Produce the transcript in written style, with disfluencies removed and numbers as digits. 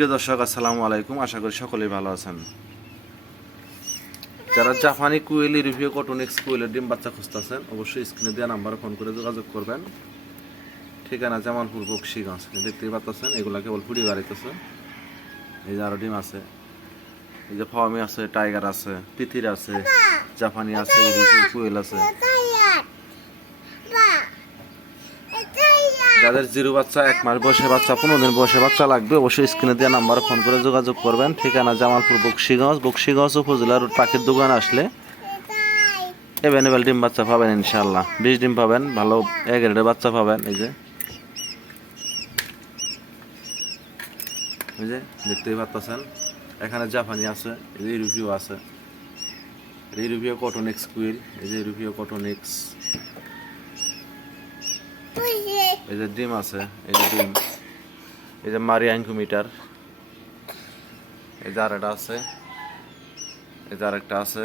প্রিয় দর্শক, আসসালামু আলাইকুম। আশা করি সকলেই ভালো আছেন। যারা জাপানি কুয়েল ইউরোপীয় কটনিক্স কুয়েলের ডিম বাচ্চা খুঁজতেছেন, অবশ্যই স্ক্রিনে দেওয়া নাম্বারে ফোন করে যোগাযোগ করবেন। ঠিকানা জামালপুর বকশীগঞ্জ। দেখতেই পাচ্ছেন এগুলা কেবল ফুটি বাড়িতেছে। এই যে আরো ডিম আছে, এই যে ফাওমি আছে, টাইগার আছে, তিতির আছে, জাপানি আছে, ইউরোপীয় কুয়েল আছে। যাদের জিরো বাচ্চা, 1 মাস বয়সে বাচ্চা, 15 দিন বয়সে বাচ্চা লাগবে, অবশ্যই স্ক্রিনে দেওয়া নাম্বারে ফোন করে যোগাযোগ করবেন। ঠিকানা জামালপুর বকশীগঞ্জ উপজেলা রোড পাখির দোকান আসলে এভেলেবেল ডিম বাচ্চা পাবেন ইনশাআল্লাহ। 20 ডিম পাবেন, ভালো এ গ্রেডের বাচ্চা পাবেন। এই যে দেখতেই পাচ্ছেন, এখানে জাপানি আছে, এই যে ইউরোপীয় আছে, ইউরোপীয় কটনিক্স কুইল, এই যে ইউরোপীয় কটনিক্স। এই যে ডিম আছে, এই যে ডিম, এই যে মারিয়া ইনকিউবেটর, এই যে আরেকটা আছে, এই যে আরেকটা আছে।